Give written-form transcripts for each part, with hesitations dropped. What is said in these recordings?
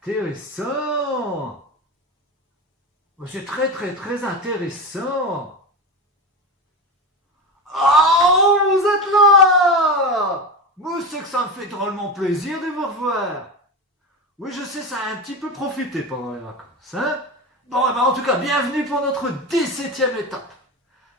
intéressant. C'est très très très intéressant. Oh, vous êtes là! Moi, c'est que ça me fait drôlement plaisir de vous revoir. Oui, je sais, ça a un petit peu profité pendant les vacances, hein? Bon, eh ben, en tout cas, bienvenue pour notre 17e étape.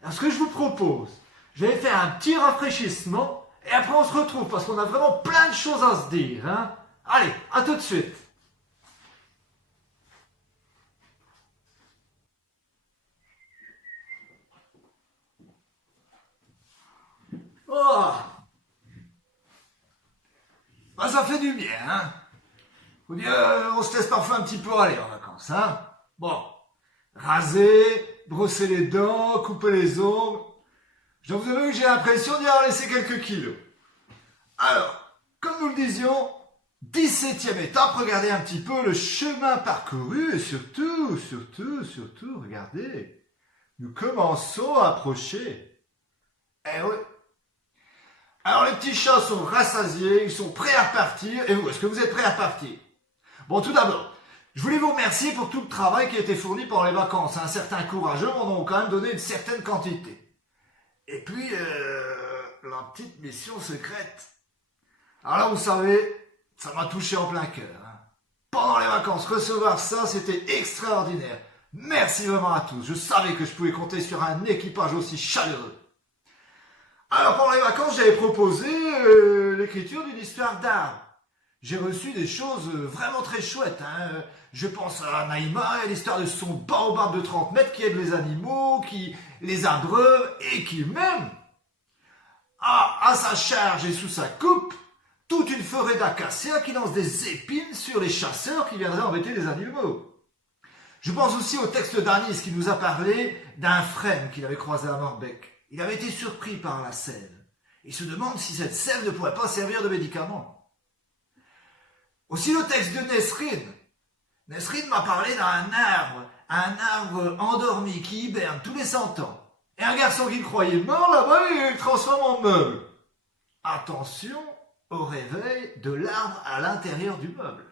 Alors, ce que je vous propose, je vais faire un petit rafraîchissement et après on se retrouve parce qu'on a vraiment plein de choses à se dire, hein? Allez, à tout de suite. Oh, bah, ça fait du bien, hein? Faut dire, on se laisse parfois un petit peu aller en vacances, hein? Bon, raser, brosser les dents, couper les ongles. Je dois vous avouer que j'ai l'impression d'y avoir laissé quelques kilos. Alors, comme nous le disions, 17e étape, regardez un petit peu le chemin parcouru et surtout, regardez, nous commençons à approcher. Eh oui. Alors les petits chats sont rassasiés, ils sont prêts à partir. Et vous, est-ce que vous êtes prêts à partir? Bon, tout d'abord, je voulais vous remercier pour tout le travail qui a été fourni pendant les vacances. Un certain courageux m'en ont quand même donné une certaine quantité. Et puis, la petite mission secrète. Alors là, vous savez, ça m'a touché en plein cœur. Hein. Pendant les vacances, recevoir ça, c'était extraordinaire. Merci vraiment à tous. Je savais que je pouvais compter sur un équipage aussi chaleureux. Alors, pendant les vacances, j'avais proposé l'écriture d'une histoire d'arbre. J'ai reçu des choses vraiment très chouettes. Hein. Je pense à Naïma et l'histoire de son baobab de 30 mètres qui aide les animaux, qui les abreuve et qui même, à sa charge et sous sa coupe, toute une forêt d'acacias qui lance des épines sur les chasseurs qui viendraient embêter les animaux. Je pense aussi au texte d'Anis qui nous a parlé d'un frêne qu'il avait croisé à Morbec. Il avait été surpris par la sève. Il se demande si cette sève ne pourrait pas servir de médicament. Aussi le texte de Nesrine. Nesrine m'a parlé un arbre endormi qui hiberne tous les 100 ans. Et un garçon qui le croyait mort là-bas, il le transforme en meuble. Attention au réveil de l'arbre à l'intérieur du meuble.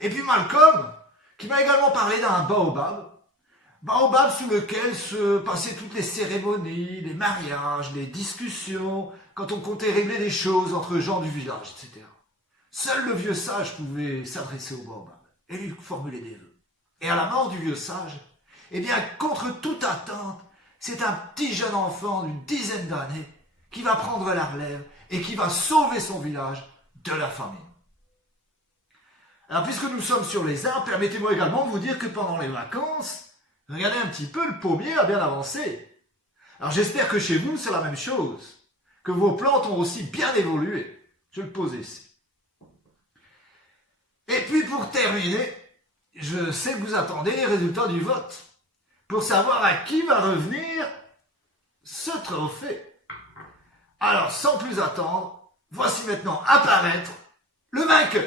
Et puis Malcolm, qui m'a également parlé d'un baobab. Baobab sous lequel se passaient toutes les cérémonies, les mariages, les discussions, quand on comptait régler des choses entre gens du village, etc. Seul le vieux sage pouvait s'adresser au baobab et lui formuler des vœux. Et à la mort du vieux sage, eh bien, contre toute attente, c'est un petit jeune enfant d'une dizaine d'années qui va prendre la relève et qui va sauver son village de la famine. Alors, puisque nous sommes sur les arbres, permettez-moi également de vous dire que pendant les vacances, regardez un petit peu, le pommier a bien avancé. Alors, j'espère que chez vous, c'est la même chose, que vos plantes ont aussi bien évolué. Je le pose ici. Et puis, pour terminer, je sais que vous attendez les résultats du vote pour savoir à qui va revenir ce trophée. Alors, sans plus attendre, voici maintenant apparaître le vainqueur.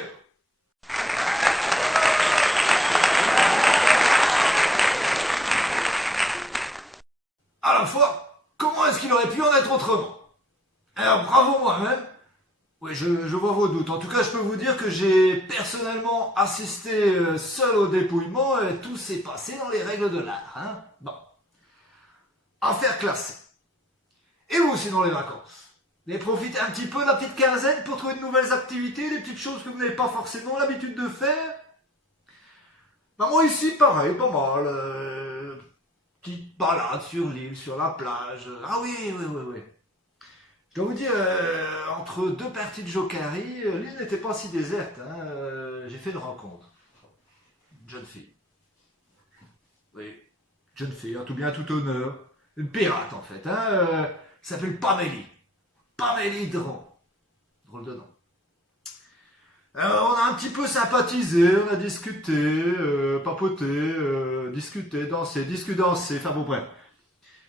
À la fois, comment est-ce qu'il aurait pu en être autrement? Alors, bravo moi-même. Oui, je vois vos doutes. En tout cas, je peux vous dire que j'ai personnellement assisté seul au dépouillement et tout s'est passé dans les règles de l'art. Hein. Bon. Affaire classée. Et vous aussi dans les vacances? Vous avez profité un petit peu de la petite quinzaine pour trouver de nouvelles activités, des petites choses que vous n'avez pas forcément l'habitude de faire? Ben moi ici, pareil, pas mal. Petite balade sur l'île, sur la plage. Ah oui. Je dois vous dire, entre deux parties de Jokari, l'île n'était pas si déserte. Hein. J'ai fait une rencontre. Une jeune fille. Oui, jeune fille, en tout bien, tout honneur. Une pirate, en fait. Hein. S'appelle Pamélie. Pamélie Dron. Drôle de nom. On a un petit peu sympathisé, on a discuté, papoté, discuté, dansé, enfin bon, bref.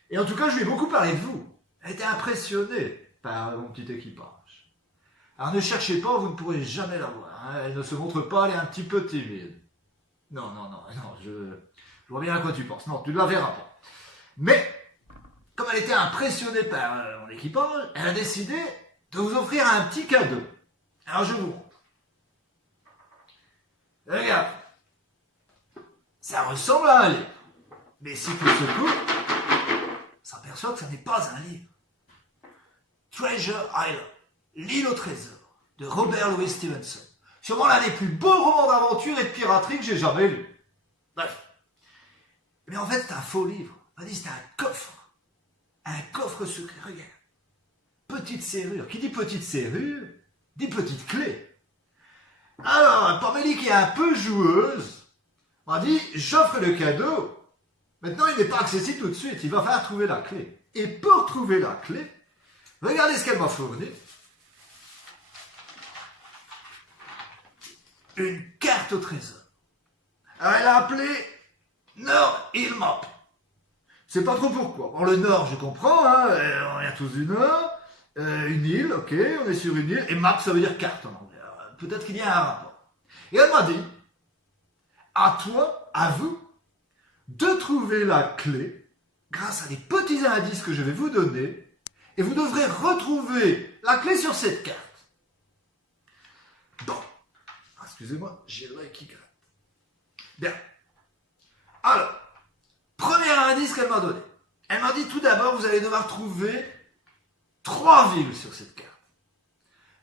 Et en tout cas, je lui ai beaucoup parlé de vous. Elle était impressionnée par mon petit équipage. Alors ne cherchez pas, vous ne pourrez jamais la voir. Hein. Elle ne se montre pas, elle est un petit peu timide. Non, je vois bien à quoi tu penses. Non, tu ne la verras pas. Mais, comme elle était impressionnée par mon équipage, elle a décidé de vous offrir un petit cadeau. Alors je vous montre. Regarde. Ça ressemble à un livre. Mais si tu secoues, on s'aperçoit que ça n'est pas un livre. Treasure Island, l'île au trésor, de Robert Louis Stevenson. Sûrement l'un des plus beaux romans d'aventure et de piraterie que j'ai jamais lu. Bref. Mais en fait, c'est un faux livre. On dit c'est un coffre. Un coffre secret, regarde. Petite serrure. Qui dit petite serrure, dit petite clé. Alors, Pamélie qui est un peu joueuse, m'a dit, j'offre le cadeau. Maintenant, il n'est pas accessible tout de suite. Il va falloir trouver la clé. Et pour trouver la clé, regardez ce qu'elle m'a fourni. Une carte au trésor. Alors, elle a appelé Nord Hill Map. Je sais pas trop pourquoi. Bon, le Nord, je comprends, hein, on est tous du Nord. Une île, ok, on est sur une île. Et map, ça veut dire carte en anglais. Peut-être qu'il y a un rapport. Et elle m'a dit, à toi, à vous, de trouver la clé grâce à des petits indices que je vais vous donner. Et vous devrez retrouver la clé sur cette carte. Bon. Excusez-moi, j'ai l'œil qui gratte. Bien. Alors, premier indice qu'elle m'a donné. Elle m'a dit tout d'abord, vous allez devoir trouver 3 villes sur cette carte.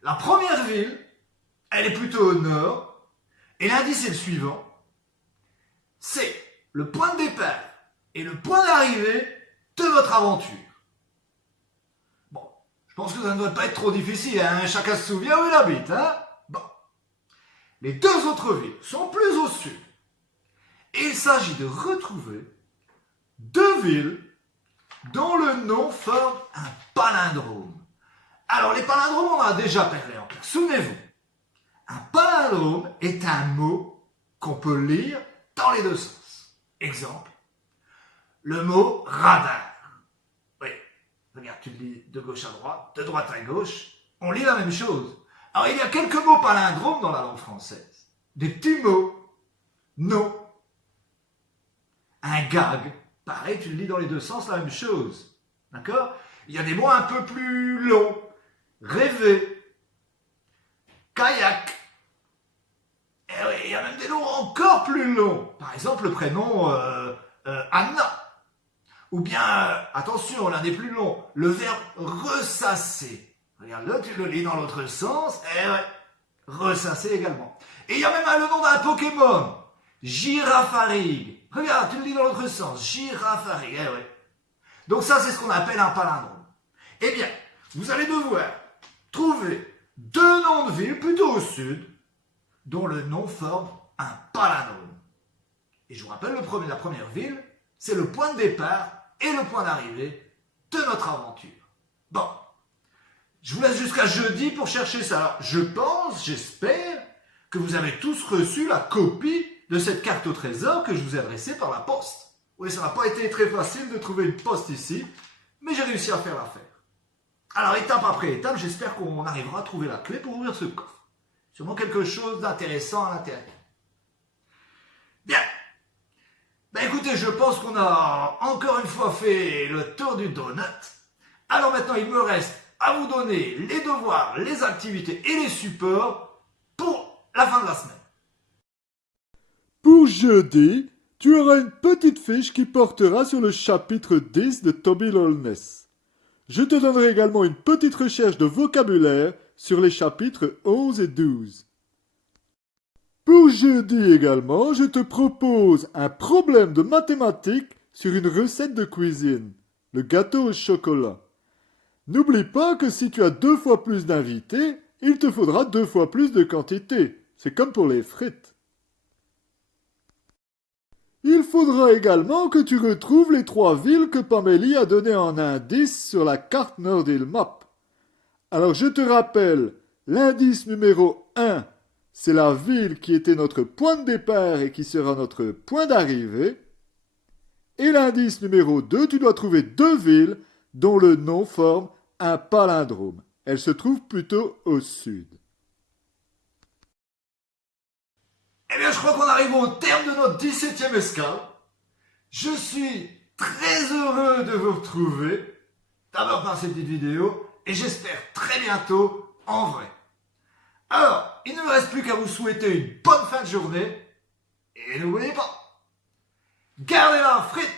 La première ville, elle est plutôt au nord. Et l'indice est le suivant. C'est le point de départ et le point d'arrivée de votre aventure. Bon, je pense que ça ne doit pas être trop difficile, hein. Chacun se souvient où il habite, hein. Bon. Les 2 autres villes sont plus au sud. Et il s'agit de retrouver 2 villes dont le nom forme un palindrome. Alors, les palindromes, on en a déjà parlé en classe. Souvenez-vous, un palindrome est un mot qu'on peut lire dans les 2 sens. Exemple, le mot radar. Oui, regarde, tu le lis de gauche à droite, de droite à gauche, on lit la même chose. Alors, il y a quelques mots palindromes dans la langue française. Des petits mots. Non. Un gag. Pareil, tu le lis dans les 2 sens, la même chose. D'accord? Il y a des mots un peu plus longs. Rêver. Kayak. Et oui, il y a même des noms encore plus longs. Par exemple, le prénom Anna. Ou bien, attention, l'un des plus longs, le verbe ressasser. Regarde là, tu le lis dans l'autre sens. Et ouais, ressasser également. Et il y a même le nom d'un Pokémon. Girafarig. Regarde, tu le lis dans l'autre sens. Girafarig. Eh ouais. Donc ça, c'est ce qu'on appelle un palindrome. Eh bien, vous allez devoir trouver 2 noms de villes plutôt au sud, dont le nom forme un palindrome. Et je vous rappelle, la première ville, c'est le point de départ et le point d'arrivée de notre aventure. Bon, je vous laisse jusqu'à jeudi pour chercher ça. Alors, je pense, j'espère, que vous avez tous reçu la copie de cette carte au trésor que je vous ai adressée par la poste. Oui, ça n'a pas été très facile de trouver une poste ici, mais j'ai réussi à faire l'affaire. Alors, étape après étape, j'espère qu'on arrivera à trouver la clé pour ouvrir ce coffre. Sûrement quelque chose d'intéressant à l'intérieur. Bien. Ben écoutez, je pense qu'on a encore une fois fait le tour du donut. Alors maintenant, il me reste à vous donner les devoirs, les activités et les supports pour la fin de la semaine. Pour jeudi, tu auras une petite fiche qui portera sur le chapitre 10 de Toby Lowness. Je te donnerai également une petite recherche de vocabulaire sur les chapitres 11 et 12. Pour jeudi également, je te propose un problème de mathématiques sur une recette de cuisine, le gâteau au chocolat. N'oublie pas que si tu as 2 fois plus d'invités, il te faudra 2 fois plus de quantité. C'est comme pour les frites. Il faudra également que tu retrouves les 3 villes que Pamélie a données en indice sur la carte Nord Hill Map. Alors je te rappelle, l'indice numéro 1, c'est la ville qui était notre point de départ et qui sera notre point d'arrivée. Et l'indice numéro 2, tu dois trouver 2 villes dont le nom forme un palindrome. Elles se trouvent plutôt au sud. Eh bien, je crois qu'on arrive au terme de notre 17e escale. Je suis très heureux de vous retrouver, d'abord par cette petite vidéo, et j'espère très bientôt en vrai. Alors, il ne me reste plus qu'à vous souhaiter une bonne bonne fin de journée. Et n'oubliez pas, gardez-la frite.